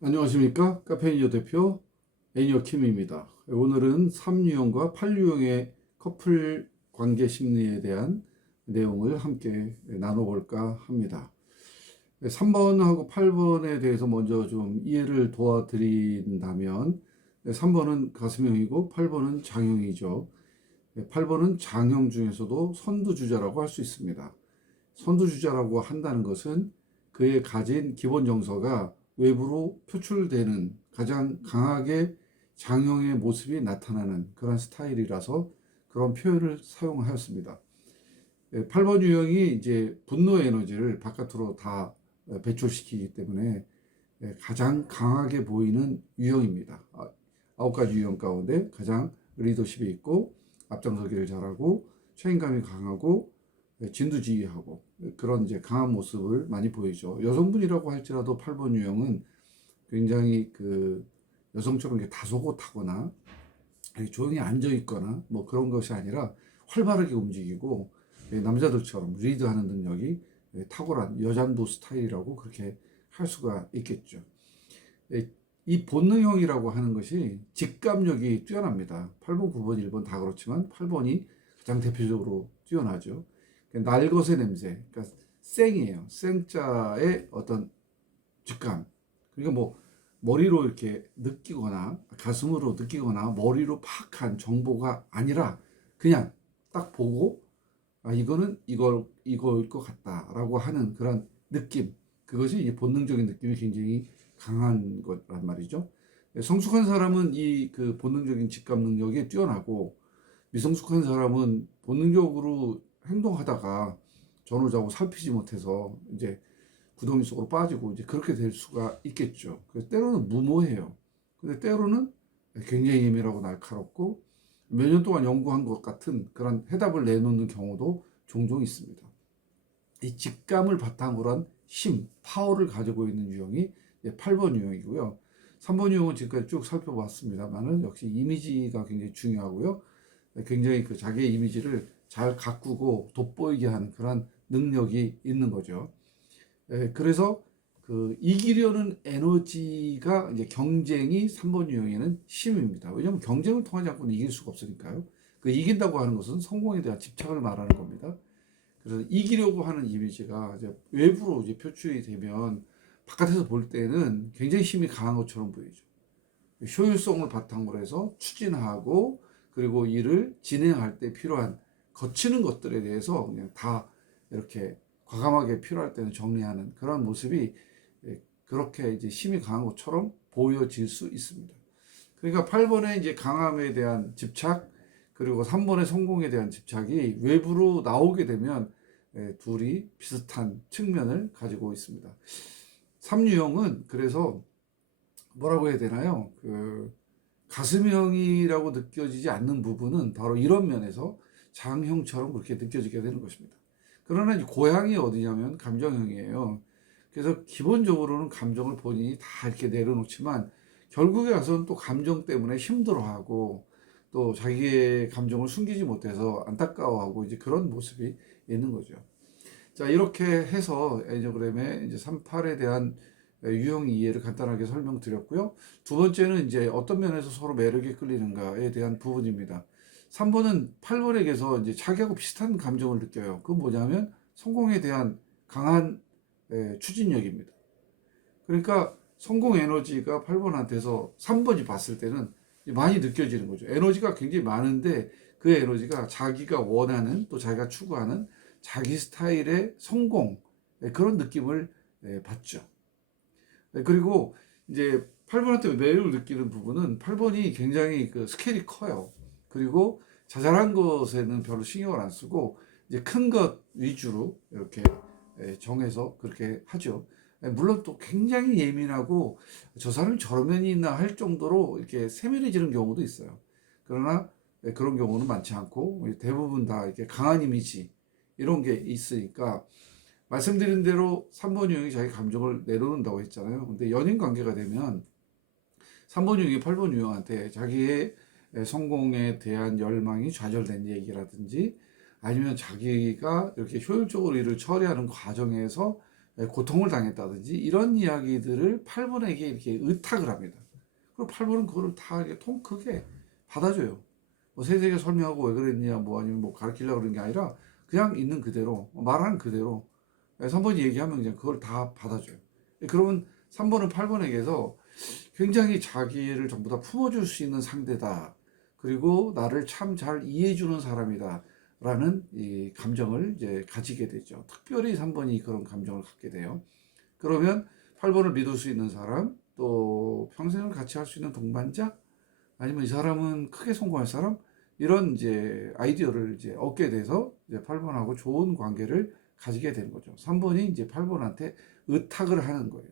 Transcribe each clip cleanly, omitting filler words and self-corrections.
안녕하십니까? 카페인여 대표 애니어 킴입니다. 오늘은 3유형과 8유형의 커플 관계 심리에 대한 내용을 함께 나눠볼까 합니다. 3번하고 8번에 대해서 먼저 좀 이해를 도와드린다면, 3번은 가슴형이고 8번은 장형이죠. 8번은 장형 중에서도 선두주자라고 할 수 있습니다. 선두주자라고 한다는 것은 그의 가진 기본 정서가 외부로 표출되는 가장 강하게 장형의 모습이 나타나는 그런 스타일이라서 그런 표현을 사용하였습니다. 8번 유형이 이제 분노 에너지를 바깥으로 다 배출시키기 때문에 가장 강하게 보이는 유형입니다. 9가지 유형 가운데 가장 리더십이 있고 앞장서기를 잘하고 책임감이 강하고 진두지휘하고 그런 이제 강한 모습을 많이 보이죠. 여성분이라고 할지라도 8번 유형은 굉장히 그 여성처럼 이렇게 다소곳하거나 조용히 앉아 있거나 뭐 그런 것이 아니라 활발하게 움직이고 남자들처럼 리드하는 능력이 탁월한 여장부 스타일이라고 그렇게 할 수가 있겠죠. 이 본능형이라고 하는 것이 직감력이 뛰어납니다. 8번, 9번, 1번 다 그렇지만 8번이 가장 대표적으로 뛰어나죠. 날것의 냄새, 그러니까 생이에요. 생자의 어떤 직감. 그러니까 뭐 머리로 이렇게 느끼거나 가슴으로 느끼거나 머리로 파악한 정보가 아니라 그냥 딱 보고 이거는 이거일 것 같다라고 하는 그런 느낌. 그것이 이제 본능적인 느낌이 굉장히 강한 거란 말이죠. 성숙한 사람은 이 그 본능적인 직감 능력이 뛰어나고 미성숙한 사람은 본능적으로 행동하다가 전후좌우 살피지 못해서 이제 구덩이 속으로 빠지고 이제 그렇게 될 수가 있겠죠. 그래서 때로는 무모해요. 근데 때로는 굉장히 예민하고 날카롭고 몇 년 동안 연구한 것 같은 그런 해답을 내놓는 경우도 종종 있습니다. 이 직감을 바탕으로 한 힘, 파워를 가지고 있는 유형이 8번 유형이고요. 3번 유형은 지금까지 쭉 살펴봤습니다만은 역시 이미지가 굉장히 중요하고요. 굉장히 그 자기의 이미지를 잘 가꾸고 돋보이게 하는 그런 능력이 있는 거죠. 그래서 그 이기려는 에너지가 이제 경쟁이 3번 유형에는 힘입니다. 왜냐하면 경쟁을 통하지 않고는 이길 수가 없으니까요. 그 이긴다고 하는 것은 성공에 대한 집착을 말하는 겁니다. 그래서 이기려고 하는 이미지가 이제 외부로 이제 표출이 되면 바깥에서 볼 때는 굉장히 힘이 강한 것처럼 보이죠. 효율성을 바탕으로 해서 추진하고 그리고 일을 진행할 때 필요한 거치는 것들에 대해서 그냥 다 이렇게 과감하게 필요할 때는 정리하는 그런 모습이 그렇게 이제 힘이 강한 것처럼 보여질 수 있습니다. 그러니까 8번의 이제 강함에 대한 집착 그리고 3번의 성공에 대한 집착이 외부로 나오게 되면 둘이 비슷한 측면을 가지고 있습니다. 3유형은 그래서 뭐라고 해야 되나요? 그 가슴형이라고 느껴지지 않는 부분은 바로 이런 면에서 장형처럼 그렇게 느껴지게 되는 것입니다. 그러나 이 고향이 어디냐면 감정형이에요. 그래서 기본적으로는 감정을 본인이 다 이렇게 내려놓지만 결국에 가서는 또 감정 때문에 힘들어하고 또 자기의 감정을 숨기지 못해서 안타까워하고 이제 그런 모습이 있는 거죠. 자, 이렇게 해서 에니어그램의 이제 38에 대한 유형 이해를 간단하게 설명드렸고요. 두 번째는 이제 어떤 면에서 서로 매력이 끌리는가에 대한 부분입니다. 3번은 8번에게서 이제 자기하고 비슷한 감정을 느껴요. 그건 뭐냐면 성공에 대한 강한 추진력입니다. 그러니까 성공 에너지가 8번한테서 3번이 봤을 때는 많이 느껴지는 거죠. 에너지가 굉장히 많은데 그 에너지가 자기가 원하는 또 자기가 추구하는 자기 스타일의 성공 그런 느낌을 받죠. 그리고 이제 8번한테 매력을 느끼는 부분은 8번이 굉장히 그 스케일이 커요. 그리고 자잘한 것에는 별로 신경을 안 쓰고 이제 큰 것 위주로 이렇게 정해서 그렇게 하죠. 물론 또 굉장히 예민하고 저 사람이 저런 면이 있나 할 정도로 이렇게 세밀해지는 경우도 있어요. 그러나 그런 경우는 많지 않고 대부분 다 이렇게 강한 이미지 이런 게 있으니까 말씀드린 대로 3번 유형이 자기 감정을 내려놓는다고 했잖아요. 근데 연인 관계가 되면 3번 유형이 8번 유형한테 자기의 성공에 대한 열망이 좌절된 얘기라든지 아니면 자기가 이렇게 효율적으로 일을 처리하는 과정에서 고통을 당했다든지 이런 이야기들을 8번에게 이렇게 의탁을 합니다. 그리고 8번은 그거를 다 이렇게 통 크게 받아줘요. 뭐 세세하게 설명하고 왜 그랬냐, 뭐 아니면 뭐 가르치려고 그런 게 아니라 그냥 있는 그대로, 말하는 그대로 3번이 얘기하면 그냥 그걸 다 받아줘요. 그러면 3번은 8번에게서 굉장히 자기를 전부 다 품어줄 수 있는 상대다. 그리고 나를 참 잘 이해해주는 사람이다. 라는 이 감정을 이제 가지게 되죠. 특별히 3번이 그런 감정을 갖게 돼요. 그러면 8번을 믿을 수 있는 사람, 또 평생을 같이 할 수 있는 동반자, 아니면 이 사람은 크게 성공할 사람, 이런 이제 아이디어를 이제 얻게 돼서 이제 8번하고 좋은 관계를 가지게 되는 거죠. 3번이 이제 8번한테 의탁을 하는 거예요.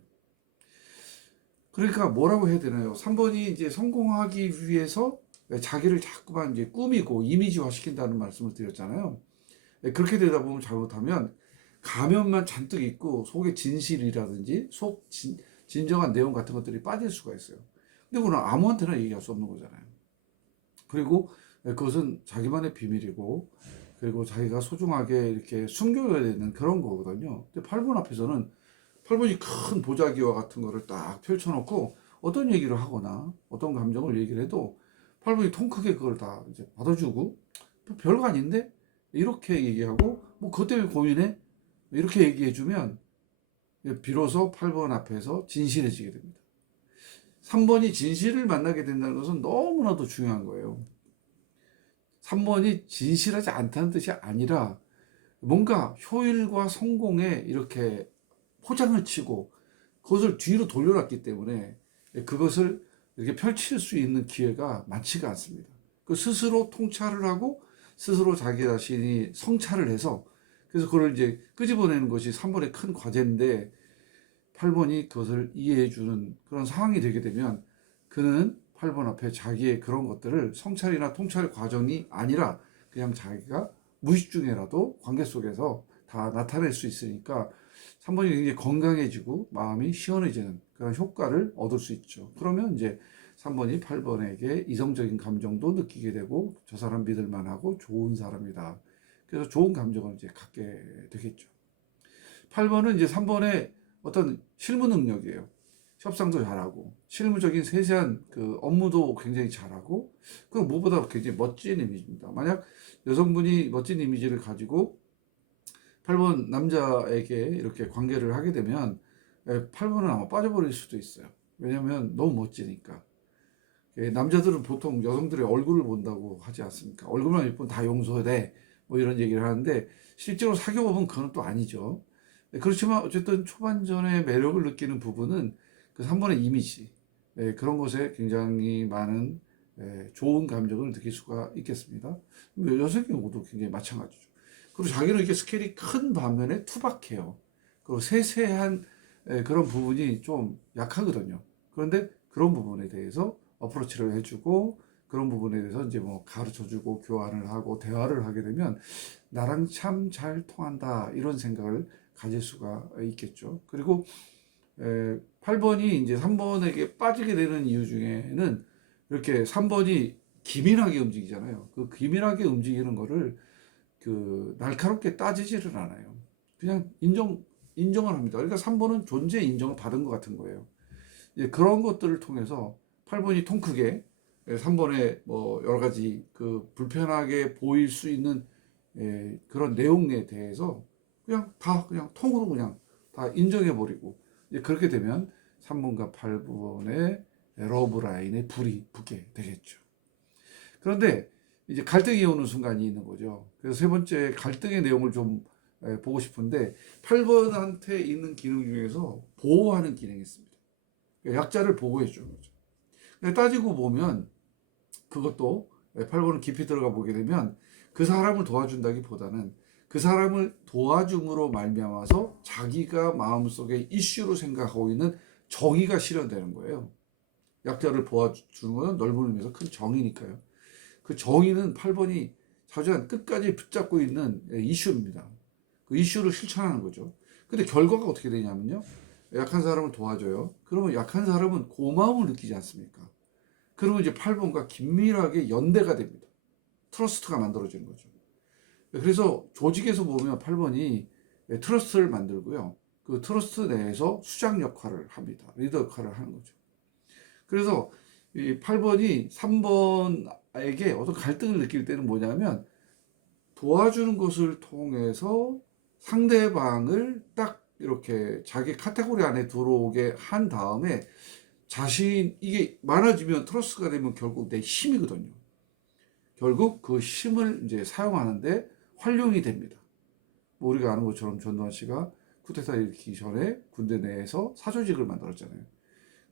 그러니까 뭐라고 해야 되나요? 3번이 이제 성공하기 위해서 자기를 자꾸만 이제 꾸미고 이미지화 시킨다는 말씀을 드렸잖아요. 그렇게 되다 보면 잘못하면 가면만 잔뜩 있고 속에 진실이라든지 진정한 내용 같은 것들이 빠질 수가 있어요. 근데 그건 아무한테나 얘기할 수 없는 거잖아요. 그리고 그것은 자기만의 비밀이고, 그리고 자기가 소중하게 이렇게 숨겨야 되는 그런 거거든요. 근데 8번 앞에서는 8번이 큰 보자기와 같은 거를 딱 펼쳐놓고 어떤 얘기를 하거나 어떤 감정을 얘기를 해도 8번이 통 크게 그걸 다 이제 받아주고, 뭐 별거 아닌데? 이렇게 얘기하고, 뭐 그것 때문에 고민해? 이렇게 얘기해주면 비로소 8번 앞에서 진실해지게 됩니다. 3번이 진실을 만나게 된다는 것은 너무나도 중요한 거예요. 3번이 진실하지 않다는 뜻이 아니라 뭔가 효율과 성공에 이렇게 포장을 치고 그것을 뒤로 돌려놨기 때문에 그것을 이렇게 펼칠 수 있는 기회가 많지가 않습니다. 그 스스로 통찰을 하고 스스로 자기 자신이 성찰을 해서 그래서 그걸 이제 끄집어내는 것이 3번의 큰 과제인데, 8번이 그것을 이해해주는 그런 상황이 되게 되면 그는 8번 앞에 자기의 그런 것들을 성찰이나 통찰의 과정이 아니라 그냥 자기가 무의식 중에라도 관계 속에서 다 나타낼 수 있으니까 3번이 굉장히 건강해지고 마음이 시원해지는 그런 효과를 얻을 수 있죠. 그러면 이제 3번이 8번에게 이성적인 감정도 느끼게 되고 저 사람 믿을 만하고 좋은 사람이다. 그래서 좋은 감정을 이제 갖게 되겠죠. 8번은 이제 3번의 어떤 실무 능력이에요. 협상도 잘하고 실무적인 세세한 그 업무도 굉장히 잘하고, 그리고 무엇보다 굉장히 멋진 이미지입니다. 만약 여성분이 멋진 이미지를 가지고 8번 남자에게 이렇게 관계를 하게 되면 8번은 아마 빠져버릴 수도 있어요. 왜냐하면 너무 멋지니까. 남자들은 보통 여성들의 얼굴을 본다고 하지 않습니까? 얼굴만 예쁘면 다 용서돼, 뭐 이런 얘기를 하는데 실제로 사귀어보면 그건 또 아니죠. 그렇지만 어쨌든 초반전에 매력을 느끼는 부분은 그 3번의 이미지, 그런 것에 굉장히 많은 좋은 감정을 느낄 수가 있겠습니다. 여성의 경우도 굉장히 마찬가지죠. 그리고 자기는 이렇게 스케일이 큰 반면에 투박해요. 그리고 세세한 그런 부분이 좀 약하거든요. 그런데 그런 부분에 대해서 어프로치를 해주고 그런 부분에 대해서 이제 뭐 가르쳐주고 교환을 하고 대화를 하게 되면 나랑 참 잘 통한다, 이런 생각을 가질 수가 있겠죠. 그리고 8번이 이제 3번에게 빠지게 되는 이유 중에는 이렇게 3번이 기민하게 움직이잖아요. 그 기민하게 움직이는 거를 그 날카롭게 따지지를 않아요. 그냥 인정을 합니다. 그러니까 3번은 존재 인정을 받은 것 같은 거예요. 이제 그런 것들을 통해서 8번이 통 크게 3번의 뭐 여러 가지 그 불편하게 보일 수 있는 그런 내용에 대해서 그냥 통으로 그냥 다 인정해버리고, 이제 그렇게 되면 3번과 8번의 러브라인에 불이 붙게 되겠죠. 그런데 이제 갈등이 오는 순간이 있는 거죠. 그래서 세 번째 갈등의 내용을 좀 보고 싶은데, 8번한테 있는 기능 중에서 보호하는 기능이 있습니다. 약자를 보호해 주는 거죠. 따지고 보면 그것도 8번은 깊이 들어가 보게 되면 그 사람을 도와준다기보다는 그 사람을 도와줌으로 말미암아서 자기가 마음속에 이슈로 생각하고 있는 정의가 실현되는 거예요. 약자를 도와주는 것은 넓은 의미에서 큰 정의니까요. 그 정의는 8번이 자주한 끝까지 붙잡고 있는 이슈입니다. 그 이슈를 실천하는 거죠. 근데 결과가 어떻게 되냐면요, 약한 사람을 도와줘요. 그러면 약한 사람은 고마움을 느끼지 않습니까? 그러면 이제 8번과 긴밀하게 연대가 됩니다. 트러스트가 만들어지는 거죠. 그래서 조직에서 보면 8번이 트러스트를 만들고요. 그 트러스트 내에서 수장 역할을 합니다. 리더 역할을 하는 거죠. 그래서 이 8번이 3번에게 어떤 갈등을 느낄 때는 뭐냐면 도와주는 것을 통해서 상대방을 딱 이렇게 자기 카테고리 안에 들어오게 한 다음에 자신, 이게 많아지면 트러스트가 되면 결국 내 힘이거든요. 결국 그 힘을 이제 사용하는데 활용이 됩니다. 뭐 우리가 아는 것처럼 전두환 씨가 쿠데타 일으키기 전에 군대 내에서 사조직을 만들었잖아요.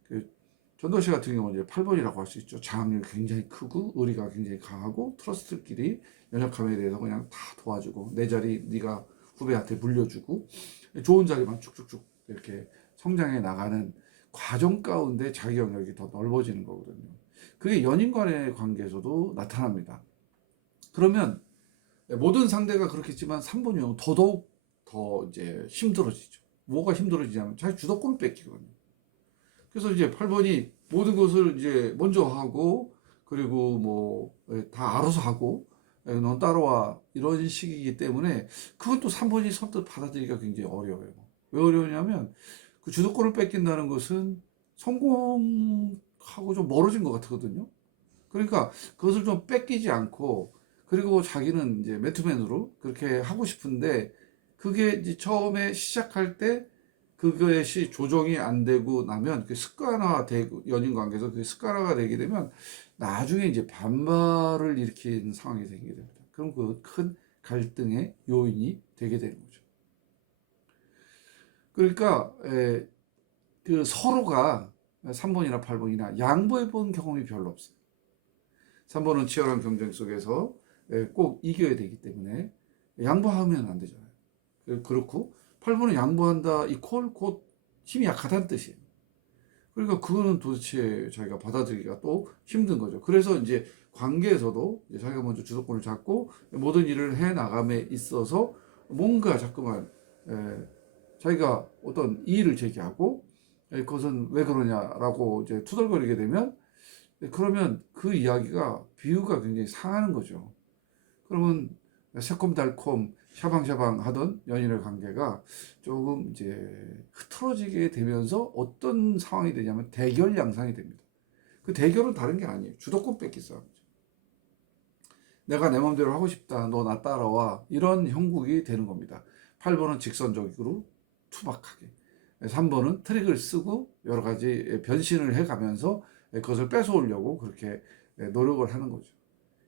그 전두환 씨 같은 경우는 이제 8번이라고 할 수 있죠. 장악력이 굉장히 크고 의리가 굉장히 강하고 트러스트끼리 연약함에 대해서 그냥 다 도와주고 내 자리 네가 후배한테 물려주고 좋은 자리만 쭉쭉쭉 이렇게 성장해 나가는 과정 가운데 자기 영역이 더 넓어지는 거거든요. 그게 연인 간의 관계에서도 나타납니다. 그러면 모든 상대가 그렇겠지만 3번 유형은 더더욱 더 이제 힘들어지죠. 뭐가 힘들어지냐면 자기 주도권을 뺏기거든요. 그래서 이제 8번이 모든 것을 이제 먼저 하고 그리고 뭐 다 알아서 하고 넌 따라와 이런 식이기 때문에 그건 또 3번이 선뜻 받아들이기가 굉장히 어려워요. 왜 어려우냐면 그 주도권을 뺏긴다는 것은 성공하고 좀 멀어진 것 같거든요. 그러니까 그것을 좀 뺏기지 않고 그리고 자기는 이제 맨투맨으로 그렇게 하고 싶은데 그게 이제 처음에 시작할 때 그것이 조정이 안 되고 나면 그 습관화되고 연인 관계에서 그 습관화가 되게 되면 나중에 이제 반발을 일으키는 상황이 생기게 됩니다. 그럼 그 큰 갈등의 요인이 되게 되는 거죠. 그러니까 그 서로가 3번이나 8번이나 양보해 본 경험이 별로 없어요. 3번은 치열한 경쟁 속에서 꼭 이겨야 되기 때문에 양보하면 안 되잖아요. 그렇고 8번은 양보한다 이퀄 곧 힘이 약하다는 뜻이에요. 그러니까 그거는 도대체 자기가 받아들이기가 또 힘든 거죠. 그래서 이제 관계에서도 이제 자기가 먼저 주도권을 잡고 모든 일을 해 나감에 있어서 뭔가 자꾸만 자기가 어떤 이의를 제기하고 그것은 왜 그러냐라고 이제 투덜거리게 되면 그러면 그 이야기가 비유가 굉장히 상하는 거죠. 그러면 새콤달콤 샤방샤방 하던 연인의 관계가 조금 이제 흐트러지게 되면서 어떤 상황이 되냐면 대결 양상이 됩니다. 그 대결은 다른 게 아니에요. 주도권 뺏기 싸움이죠. 내가 내 마음대로 하고 싶다. 너 나 따라와. 이런 형국이 되는 겁니다. 8번은 직선적으로 투박하게. 3번은 트릭을 쓰고 여러 가지 변신을 해가면서 그것을 뺏어오려고 그렇게 노력을 하는 거죠.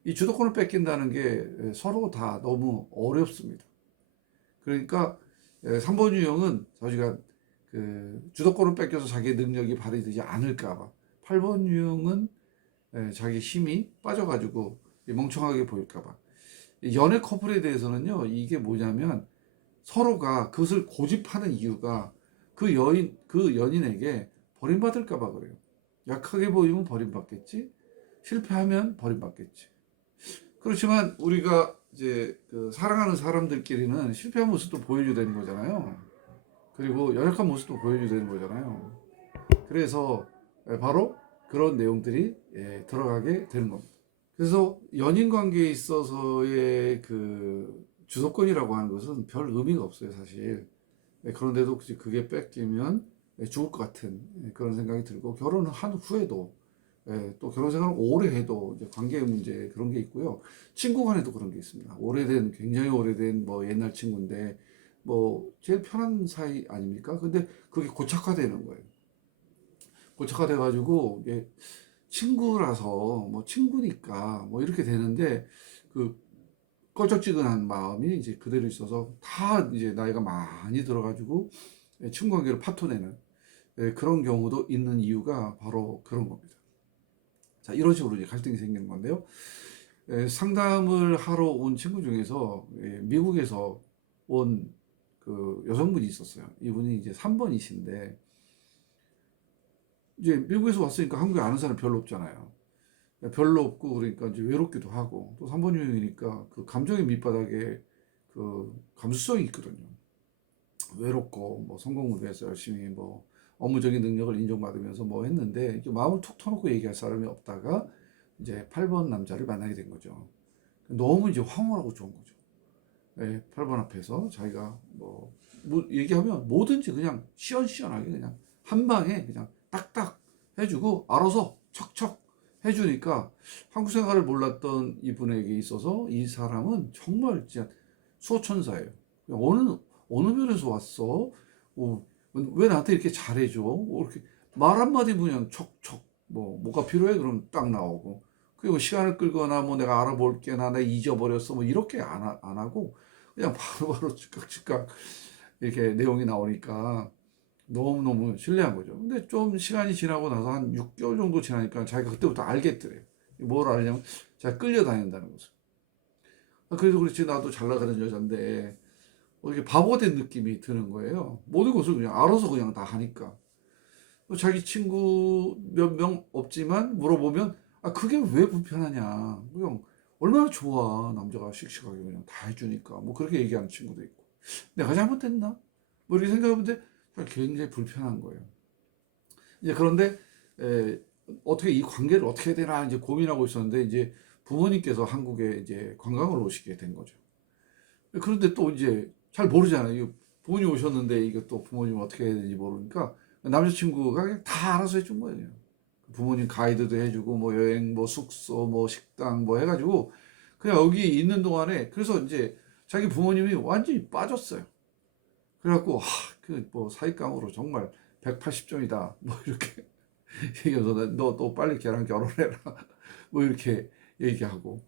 이 주도권을 뺏긴다는 게 서로 다 너무 어렵습니다. 그러니까 3번 유형은 자기가 그 주도권을 뺏겨서 자기의 능력이 발휘되지 않을까봐 8번 유형은 자기 힘이 빠져가지고 멍청하게 보일까봐 연애 커플에 대해서는요 이게 뭐냐면 서로가 그것을 고집하는 이유가 그 연인에게 버림받을까봐 그래요. 약하게 보이면 버림받겠지 실패하면 버림받겠지. 그렇지만 우리가 이제 그 사랑하는 사람들끼리는 실패한 모습도 보여줘야 되는 거잖아요. 그리고 연약한 모습도 보여줘야 되는 거잖아요. 그래서 바로 그런 내용들이 들어가게 되는 겁니다. 그래서 연인 관계에 있어서의 그 주도권이라고 하는 것은 별 의미가 없어요, 사실. 그런데도 그게 뺏기면 죽을 것 같은 그런 생각이 들고 결혼을 한 후에도 또 결혼 생활을 오래 해도 이제 관계 문제 그런 게 있고요. 친구 간에도 그런 게 있습니다. 굉장히 오래된 뭐 옛날 친구인데 뭐 제일 편한 사이 아닙니까? 근데 그게 고착화되는 거예요. 고착화돼가지고 이게 친구라서 뭐 친구니까 뭐 이렇게 되는데 그 껄쩍지근한 마음이 이제 그대로 있어서 다 이제 나이가 많이 들어가지고 친구 관계를 파토내는 그런 경우도 있는 이유가 바로 그런 겁니다. 자, 이런 식으로 이제 갈등이 생기는 건데요. 상담을 하러 온 친구 중에서 미국에서 온 그 여성분이 있었어요. 이분이 이제 3번이신데 이제 미국에서 왔으니까 한국에 아는 사람 별로 없잖아요. 별로 없고 그러니까 이제 외롭기도 하고 또 3번 유형이니까 그 감정의 밑바닥에 그 감수성이 있거든요. 외롭고 뭐 성공을 위해서 열심히 뭐 업무적인 능력을 인정받으면서 뭐 했는데 마음을 툭 터놓고 얘기할 사람이 없다가 이제 8번 남자를 만나게 된 거죠. 너무 이제 황홀하고 좋은 거죠. 8번 앞에서 자기가 뭐 뭐 얘기하면 뭐든지 그냥 시원시원하게 그냥 한 방에 그냥 딱딱 해주고 알아서 척척 해주니까 한국 생활을 몰랐던 이분에게 있어서 이 사람은 정말 진짜 수호천사예요. 어느 면에서 왔어? 왜 나한테 이렇게 잘해줘? 이렇게 말 한마디 그냥 척척 뭐가 필요해? 그럼 딱 나오고. 그리고 시간을 끌거나 뭐 내가 알아볼게 나 잊어버렸어 뭐 이렇게 안 하고 그냥 바로바로 즉각 이렇게 내용이 나오니까 너무너무 신뢰한 거죠. 근데 좀 시간이 지나고 나서 한 6개월 정도 지나니까 자기가 그때부터 알겠더래요. 뭘 알냐면 자기가 끌려다닌다는 것을. 그래서 그렇지 나도 잘 나가는 여잔데 이렇게 바보 된 느낌이 드는 거예요. 모든 것을 그냥 알아서 그냥 다 하니까. 자기 친구 몇 명 없지만 물어보면 그게 왜 불편하냐. 그냥 얼마나 좋아. 남자가 씩씩하게 그냥 다 해주니까. 뭐 그렇게 얘기하는 친구도 있고. 내가 잘못했나? 뭐 이렇게 생각해보는데 굉장히 불편한 거예요. 이제 그런데 어떻게 이 관계를 어떻게 해야 되나 이제 고민하고 있었는데 이제 부모님께서 한국에 이제 관광을 오시게 된 거죠. 그런데 또 이제 잘 모르잖아요. 부모님 오셨는데 이게 또 부모님 어떻게 해야 되는지 모르니까 남자친구가 그냥 다 알아서 해준 거예요. 부모님 가이드도 해주고 뭐 여행 뭐 숙소 뭐 식당 뭐 해가지고 그냥 여기 있는 동안에 그래서 이제 자기 부모님이 완전히 빠졌어요. 그래갖고 그 뭐 사익감으로 정말 180점이다 뭐 이렇게 얘기해서 너 또 빨리 걔랑 결혼해라 뭐 이렇게 얘기하고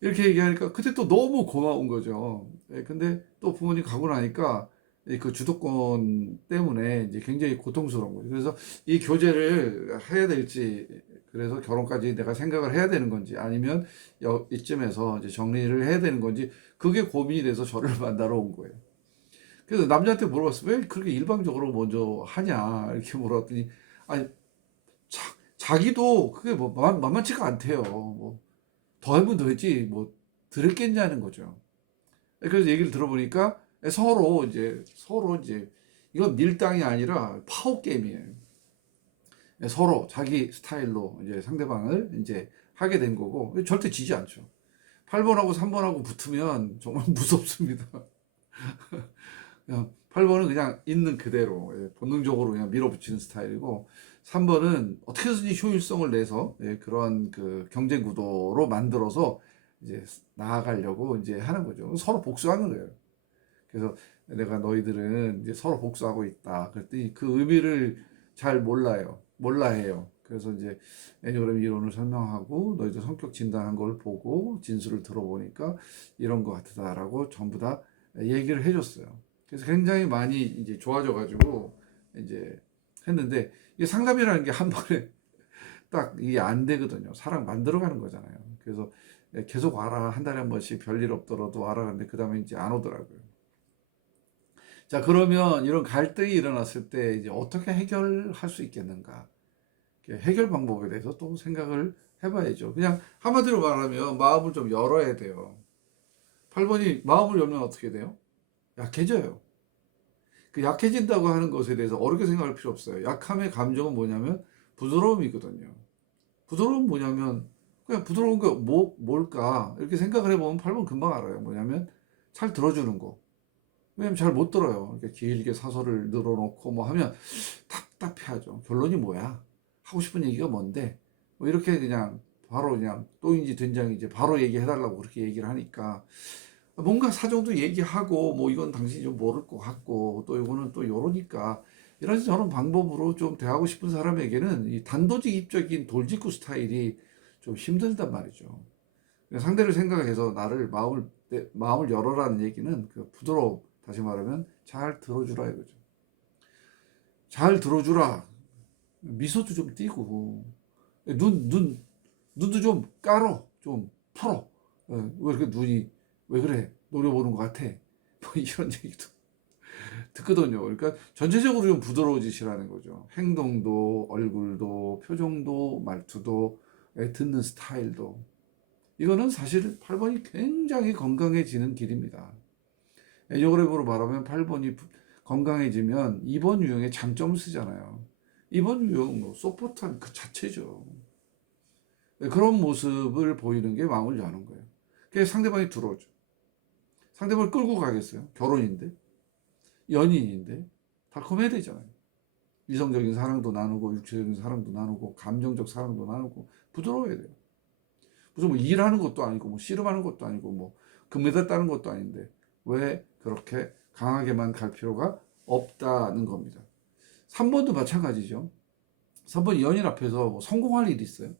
이렇게 얘기하니까 그때 또 너무 고마운 거죠. 근데 또 부모님 가고 나니까 그 주도권 때문에 이제 굉장히 고통스러운 거죠. 그래서 이 교제를 해야 될지, 그래서 결혼까지 내가 생각을 해야 되는 건지, 아니면 이쯤에서 이제 정리를 해야 되는 건지, 그게 고민이 돼서 저를 만나러 온 거예요. 그래서 남자한테 물어봤어요. 왜 그렇게 일방적으로 먼저 하냐? 이렇게 물어봤더니, 아니, 자기도 그게 뭐 만만치가 않대요. 뭐, 더 하면 더 했지, 뭐, 들었겠냐는 거죠. 그래서 얘기를 들어보니까 서로 이제 이건 밀당이 아니라 파워 게임이에요. 서로 자기 스타일로 이제 상대방을 이제 하게 된 거고 절대 지지 않죠. 8번하고 3번하고 붙으면 정말 무섭습니다. 그냥 8번은 그냥 있는 그대로 본능적으로 그냥 밀어붙이는 스타일이고 3번은 어떻게든지 효율성을 내서 그러한 그 경쟁 구도로 만들어서 이제 나아가려고 이제 하는 거죠. 서로 복수하는 거예요. 그래서 내가 너희들은 이제 서로 복수하고 있다. 그랬더니 그 의미를 잘 몰라 해요. 그래서 이제 애니그램 이론을 설명하고 너희들 성격 진단한 걸 보고 진술을 들어보니까 이런 것 같다라고 전부 다 얘기를 해줬어요. 그래서 굉장히 많이 이제 좋아져가지고 이제 했는데 이게 상담이라는 게 한 번에 딱 이게 안 되거든요. 사람 만들어가는 거잖아요. 그래서 계속 와라. 한 달에 한 번씩 별일 없더라도 와라. 근데 그 다음에 이제 안 오더라고요. 자, 그러면 이런 갈등이 일어났을 때 이제 어떻게 해결할 수 있겠는가? 해결 방법에 대해서 또 생각을 해봐야죠. 그냥 한마디로 말하면 마음을 좀 열어야 돼요. 8번이 마음을 열면 어떻게 돼요? 약해져요. 그 약해진다고 하는 것에 대해서 어렵게 생각할 필요 없어요. 약함의 감정은 뭐냐면 부드러움이거든요. 부드러움은 뭐냐면 그냥 부드러운 게 뭘까? 이렇게 생각을 해보면 8번 금방 알아요. 뭐냐면 잘 들어주는 거. 왜냐면 잘 못 들어요. 이렇게 길게 사설을 늘어놓고 뭐 하면 답답해하죠. 결론이 뭐야? 하고 싶은 얘기가 뭔데? 뭐 이렇게 그냥 바로 그냥 또인지 된장인지 바로 얘기해달라고 그렇게 얘기를 하니까 뭔가 사정도 얘기하고 뭐 이건 당신이 좀 모를 것 같고 또 이거는 또 요러니까 이런 저런 방법으로 좀 대하고 싶은 사람에게는 이 단도직입적인 돌직구 스타일이 좀 힘들단 말이죠. 상대를 생각해서 나를 마음을 열어라는 얘기는 그 부드러움, 다시 말하면 잘 들어주라 이거죠. 잘 들어주라. 미소도 좀 띄고 눈도 좀 깔어, 좀 풀어. 왜 이렇게 눈이 왜 그래? 노려보는 것 같아. 뭐 이런 얘기도 듣거든요. 그러니까 전체적으로 좀 부드러워지시라는 거죠. 행동도, 얼굴도, 표정도, 말투도, 듣는 스타일도. 이거는 사실 8번이 굉장히 건강해지는 길입니다. 애니어그램으로 말하면 8번이 건강해지면 2번 유형의 장점을 쓰잖아요. 2번 유형 뭐 소프트한 그 자체죠. 그런 모습을 보이는 게 마음을 여는 거예요. 그래서 상대방이 들어오죠. 상대방을 끌고 가겠어요. 결혼인데. 연인인데 달콤해야 되잖아요. 이성적인 사랑도 나누고 육체적인 사랑도 나누고 감정적 사랑도 나누고 부드러워야 돼요. 무슨 뭐 일하는 것도 아니고 뭐 씨름하는 것도 아니고 뭐 금메달 따는 것도 아닌데 왜 그렇게 강하게만 갈 필요가 없다는 겁니다. 3번도 마찬가지죠. 3번 연인 앞에서 뭐 성공할 일이 있어요.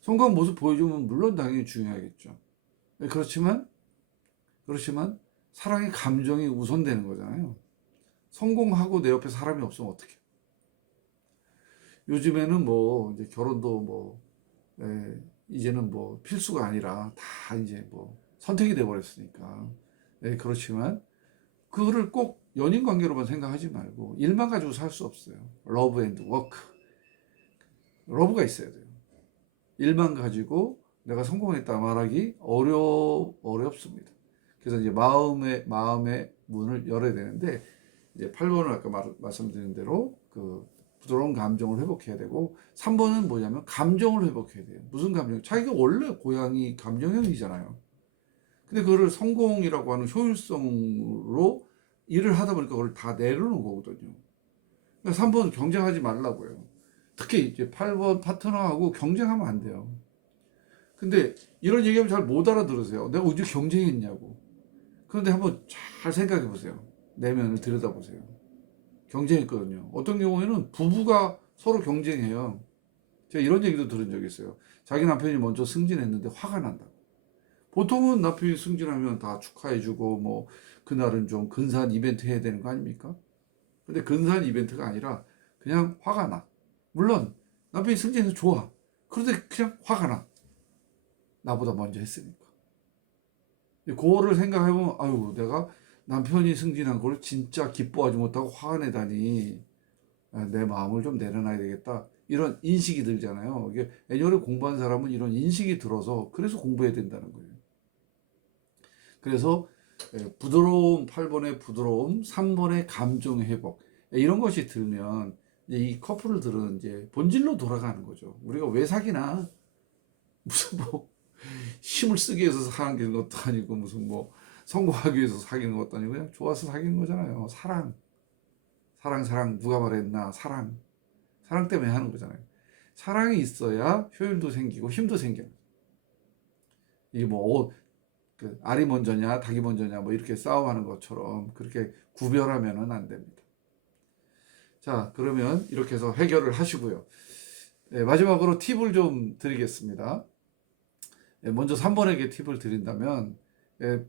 성공한 모습 보여주면 물론 당연히 중요하겠죠. 그렇지만 사랑의 감정이 우선되는 거잖아요. 성공하고 내 옆에 사람이 없으면 어떡해. 요즘에는 뭐 이제 결혼도 뭐 이제는 뭐 필수가 아니라 다 이제 뭐 선택이 돼 버렸으니까. 그렇지만 그거를 꼭 연인 관계로만 생각하지 말고 일만 가지고 살 수 없어요. 러브 앤드 워크. 러브가 있어야 돼요. 일만 가지고 내가 성공했다 말하기 어렵습니다. 그래서 이제 마음의 문을 열어야 되는데 이제 8번은 아까 말씀드린 대로 그 부드러운 감정을 회복해야 되고 3번은 뭐냐면 감정을 회복해야 돼요. 무슨 감정? 자기가 원래 고향이 감정형이잖아요. 근데 그거를 성공이라고 하는 효율성으로 일을 하다 보니까 그걸 다 내려놓은 거거든요. 그러니까 3번 경쟁하지 말라고요. 특히 이제 8번 파트너하고 경쟁하면 안 돼요. 근데 이런 얘기하면 잘 못 알아들으세요. 내가 언제 경쟁했냐고. 그런데 한번 잘 생각해 보세요. 내면을 들여다보세요. 경쟁했거든요. 어떤 경우에는 부부가 서로 경쟁해요. 제가 이런 얘기도 들은 적이 있어요. 자기 남편이 먼저 승진했는데 화가 난다고. 보통은 남편이 승진하면 다 축하해주고 뭐 그날은 좀 근사한 이벤트 해야 되는 거 아닙니까? 근데 근사한 이벤트가 아니라 그냥 화가 나. 물론 남편이 승진해서 좋아. 그런데 그냥 화가 나. 나보다 먼저 했으니까. 그거를 생각해보면 아유 내가 남편이 승진한 걸 진짜 기뻐하지 못하고 화가 내다니 내 마음을 좀 내려놔야 되겠다. 이런 인식이 들잖아요. 이게 애니어를 공부한 사람은 이런 인식이 들어서 그래서 공부해야 된다는 거예요. 그래서 부드러움, 8번의 부드러움, 3번의 감정 회복 이런 것이 들면 이 커플들은 이제 본질로 돌아가는 거죠. 우리가 왜 사귀나? 무슨 뭐 힘을 쓰기 위해서 사귀는 것도 아니고 무슨 뭐 성공하기 위해서 사귀는 것도 아니고 그냥 좋아서 사귀는 거잖아요. 사랑 누가 말했나? 사랑 때문에 하는 거잖아요. 사랑이 있어야 효율도 생기고 힘도 생겨요. 이게 뭐 그 알이 먼저냐 닭이 먼저냐 뭐 이렇게 싸움하는 것처럼 그렇게 구별하면은 안 됩니다. 자, 그러면 이렇게 해서 해결을 하시고요. 마지막으로 팁을 좀 드리겠습니다. 먼저 3번에게 팁을 드린다면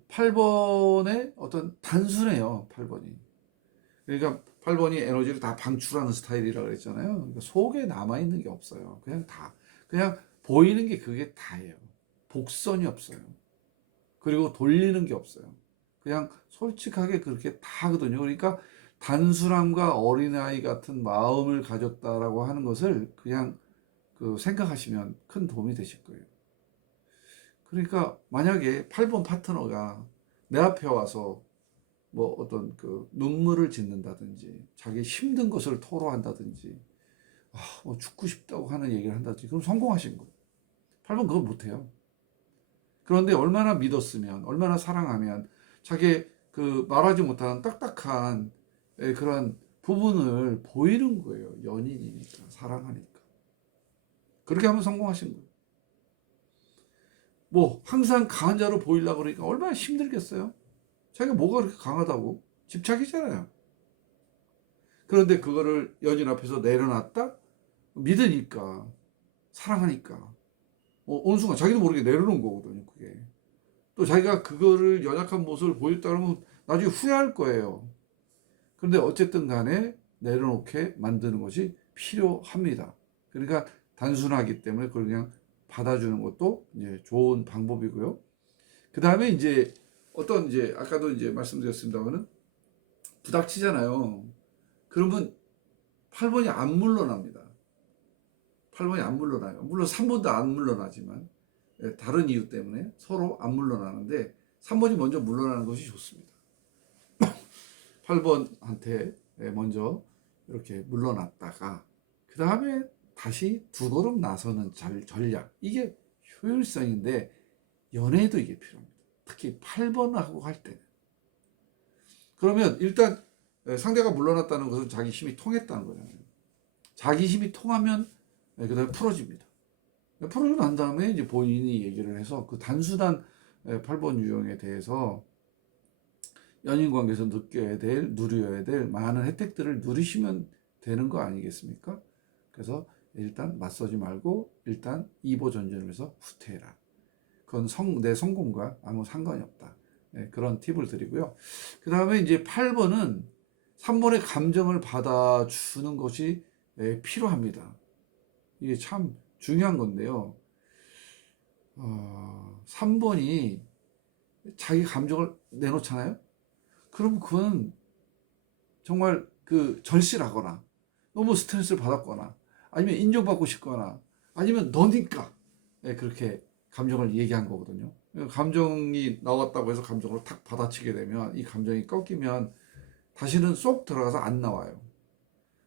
8번의 어떤 단순해요. 8번이. 그러니까 8번이 에너지를 다 방출하는 스타일이라고 그랬잖아요. 그러니까 속에 남아있는 게 없어요. 그냥 보이는 게 그게 다예요. 복선이 없어요. 그리고 돌리는 게 없어요. 그냥 솔직하게 그렇게 다 하거든요. 그러니까 단순함과 어린아이 같은 마음을 가졌다라고 하는 것을 그냥 그 생각하시면 큰 도움이 되실 거예요. 그러니까 만약에 8번 파트너가 내 앞에 와서 뭐 어떤 그 눈물을 짓는다든지 자기 힘든 것을 토로한다든지 뭐 죽고 싶다고 하는 얘기를 한다든지 그럼 성공하신 거예요. 8번 그거 못해요. 그런데 얼마나 믿었으면 얼마나 사랑하면 자기 그 말하지 못하는 딱딱한 그런 부분을 보이는 거예요. 연인이니까 사랑하니까. 그렇게 하면 성공하신 거예요. 뭐 항상 강한 자로 보이려고 그러니까 얼마나 힘들겠어요. 자기가 뭐가 그렇게 강하다고 집착이잖아요. 그런데 그거를 연인 앞에서 내려놨다 믿으니까 사랑하니까 어느 순간 자기도 모르게 내려놓은 거거든요. 그게 또 자기가 그거를 연약한 모습을 보였다 그러면 나중에 후회할 거예요. 그런데 어쨌든 간에 내려놓게 만드는 것이 필요합니다. 그러니까 단순하기 때문에 그걸 그냥 받아주는 것도 이제 좋은 방법이고요. 그 다음에 이제 어떤 이제 아까도 이제 말씀드렸습니다만은 부닥치잖아요. 그러면 8번이 안 물러납니다. 8번이 안 물러나요. 물론 3번도 안 물러나지만 다른 이유 때문에 서로 안 물러나는데 3번이 먼저 물러나는 것이 좋습니다. 8번한테 먼저 이렇게 물러났다가 그 다음에 다시 두 걸음 나서는 전략. 이게 효율성인데 연애에도 이게 필요합니다. 특히 8번하고 할 때는. 그러면 일단 상대가 물러났다는 것은 자기 힘이 통했다는 거잖아요. 자기 힘이 통하면 그다음에 풀어집니다. 풀어지고 난 다음에 이제 본인이 얘기를 해서 그 단순한 8번 유형에 대해서 연인 관계에서 느껴야 될, 누려야 될 많은 혜택들을 누리시면 되는 거 아니겠습니까? 그래서 일단 맞서지 말고 일단 2보 전진하면서 후퇴해라. 그건 내 성공과 아무 상관이 없다. 그런 팁을 드리고요. 그 다음에 이제 8번은 3번의 감정을 받아주는 것이 필요합니다. 이게 참 중요한 건데요. 3번이 자기 감정을 내놓잖아요. 그럼 그건 정말 그 절실하거나 너무 스트레스를 받았거나 아니면 인정받고 싶거나 아니면 너니까 그렇게 감정을 얘기한 거거든요. 감정이 나왔다고 해서 감정을 탁 받아치게 되면 이 감정이 꺾이면 다시는 쏙 들어가서 안 나와요.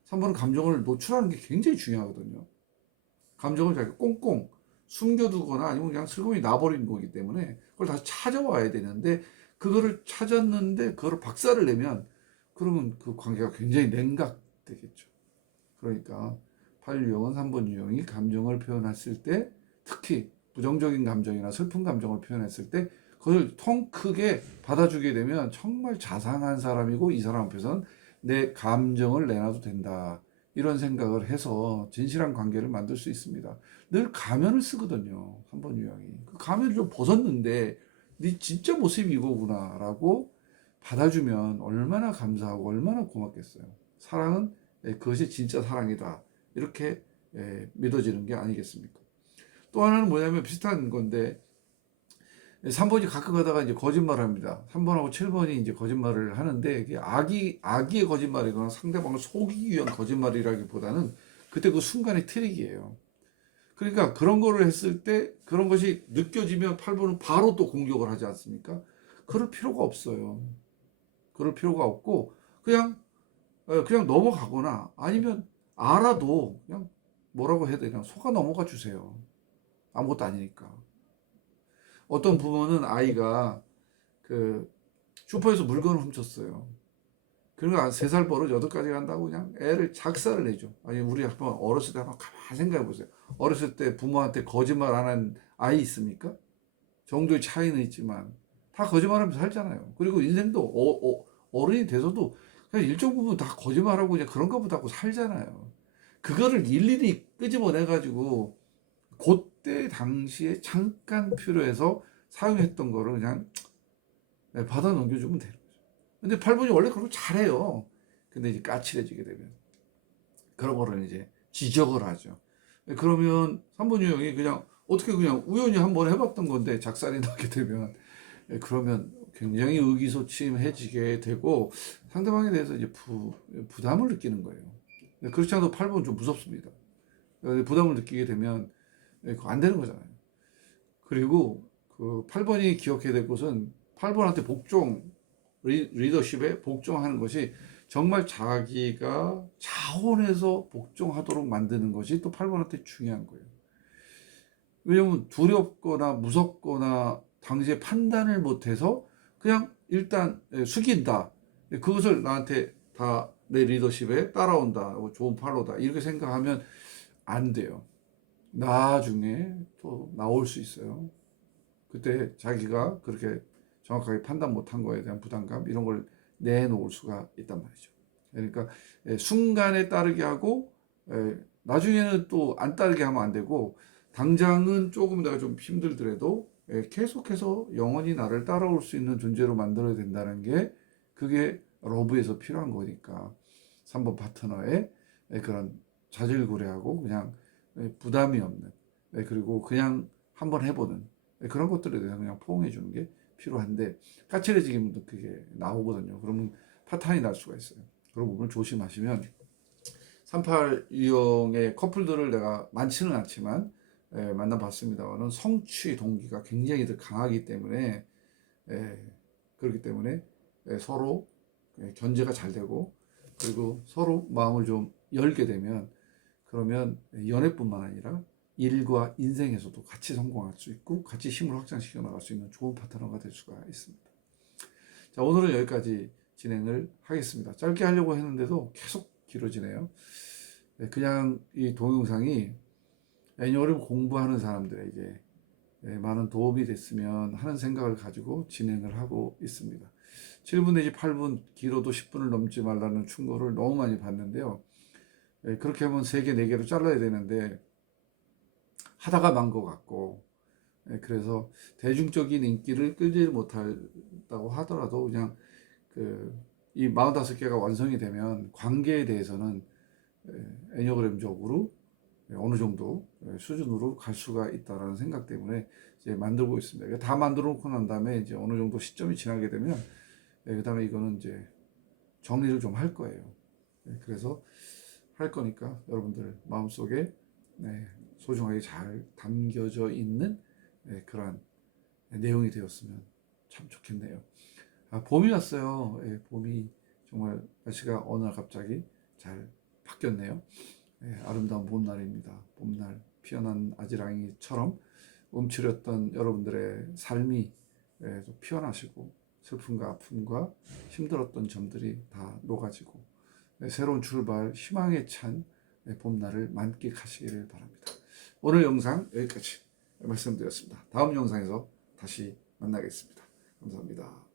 3번은 감정을 노출하는 게 굉장히 중요하거든요. 감정을 자기가 꽁꽁 숨겨두거나 아니면 그냥 슬금이 나버린 거기 때문에 그걸 다시 찾아와야 되는데 그거를 찾았는데 그거를 박살을 내면 그러면 그 관계가 굉장히 냉각되겠죠. 그러니까 8유형은 3번 유형이 감정을 표현했을 때 특히 부정적인 감정이나 슬픈 감정을 표현했을 때 그걸 통 크게 받아주게 되면 정말 자상한 사람이고 이 사람 앞에서는 내 감정을 내놔도 된다. 이런 생각을 해서 진실한 관계를 만들 수 있습니다. 늘 가면을 쓰거든요. 3번 유형이. 그 가면을 좀 벗었는데 네 진짜 모습이 이거구나 라고 받아주면 얼마나 감사하고 얼마나 고맙겠어요. 사랑은 그것이 진짜 사랑이다. 이렇게 믿어지는 게 아니겠습니까? 또 하나는 뭐냐면 비슷한 건데 3번이 가끔 가다가 이제 거짓말을 합니다. 3번하고 7번이 이제 거짓말을 하는데 이게 악의의 거짓말이거나 상대방을 속이기 위한 거짓말이라기보다는 그때 그 순간의 트릭이에요. 그러니까 그런 거를 했을 때 그런 것이 느껴지면 8번은 바로 또 공격을 하지 않습니까? 그럴 필요가 없어요. 그럴 필요가 없고 그냥 넘어가거나 아니면 알아도 그냥 뭐라고 해야 되나 속아 넘어가 주세요. 아무것도 아니니까. 어떤 부모는 아이가 그 슈퍼에서 물건을 훔쳤어요. 그러니까 3살 버릇 8가지 간다고 그냥 애를 작사를 내죠. 아니 우리 한번 어렸을 때 한번 가만히 생각해 보세요. 어렸을 때 부모한테 거짓말 안 한 아이 있습니까? 정도의 차이는 있지만 다 거짓말하면서 살잖아요. 그리고 인생도 어른이 돼서도 그냥 일정 부분 다 거짓말하고 그냥 그런가 보다 하고 살잖아요. 그거를 일일이 끄집어내 가지고 그때 당시에 잠깐 필요해서 사용했던 거를 그냥 받아 넘겨주면 되는 거죠. 근데 8번이 원래 그런 거 잘해요. 근데 이제 까칠해지게 되면 그런 거를 이제 지적을 하죠. 그러면 3번 유형이 그냥 어떻게 그냥 우연히 한번 해봤던 건데 작살이 나게 되면 그러면 굉장히 의기소침해지게 되고 상대방에 대해서 이제 부담을 느끼는 거예요. 그렇지 않아도 8번은 좀 무섭습니다. 부담을 느끼게 되면 그거 안 되는 거잖아요. 그리고 그 8번이 기억해야 될 것은 8번한테 리더십에 복종하는 것이 정말 자기가 자원해서 복종하도록 만드는 것이 또 8번한테 중요한 거예요. 왜냐면 두렵거나 무섭거나 당시에 판단을 못해서 그냥 일단 숙인다. 그것을 나한테 다 내 리더십에 따라온다. 좋은 팔로다. 이렇게 생각하면 안 돼요. 나중에 또 나올 수 있어요. 그때 자기가 그렇게 정확하게 판단 못한 거에 대한 부담감 이런 걸 내놓을 수가 있단 말이죠. 그러니까 순간에 따르게 하고 나중에는 또 안 따르게 하면 안 되고 당장은 조금 내가 좀 힘들더라도 계속해서 영원히 나를 따라올 수 있는 존재로 만들어야 된다는 게 그게 러브에서 필요한 거니까 3번 파트너의 그런 자질구레하고 그냥 부담이 없는 그리고 그냥 한번 해보는 그런 것들에 대해서 그냥 포옹해 주는 게 필요한데 까칠해지기면 그게 나오거든요. 그러면 파탄이 날 수가 있어요. 그런 부분을 조심하시면 38 유형의 커플들을 내가 많지는 않지만 만나봤습니다만은 성취 동기가 굉장히 더 강하기 때문에 그렇기 때문에 서로 견제가 잘 되고 그리고 서로 마음을 좀 열게 되면 그러면 연애뿐만 아니라 일과 인생에서도 같이 성공할 수 있고 같이 힘을 확장시켜 나갈 수 있는 좋은 파트너가 될 수가 있습니다. 자, 오늘은 여기까지 진행을 하겠습니다. 짧게 하려고 했는데도 계속 길어지네요. 그냥 이 동영상이 애니어를 공부하는 사람들에게 많은 도움이 됐으면 하는 생각을 가지고 진행을 하고 있습니다. 7분 내지 8분, 길어도 10분을 넘지 말라는 충고를 너무 많이 받는데요. 그렇게 하면 3개, 4개로 잘라야 되는데 하다가 만 것 같고, 그래서 대중적인 인기를 끌지 못한다고 하더라도 그냥 이 45개가 완성이 되면 관계에 대해서는 애니어그램적으로 어느 정도 수준으로 갈 수가 있다라는 생각 때문에 이제 만들고 있습니다. 다 만들어 놓고 난 다음에 이제 어느 정도 시점이 지나게 되면 그 다음에 이거는 이제 정리를 좀 할 거예요. 그래서 할 거니까 여러분들 마음속에 소중하게 잘 담겨져 있는 그러한 내용이 되었으면 참 좋겠네요. 봄이 왔어요. 봄이 정말 날씨가 어느 날 갑자기 잘 바뀌었네요. 아름다운 봄날입니다. 봄날 피어난 아지랑이처럼 움츠렸던 여러분들의 삶이 또 피어나시고 슬픔과 아픔과 힘들었던 점들이 다 녹아지고 새로운 출발, 희망에 찬 봄날을 만끽하시기를 바랍니다. 오늘 영상 여기까지 말씀드렸습니다. 다음 영상에서 다시 만나겠습니다. 감사합니다.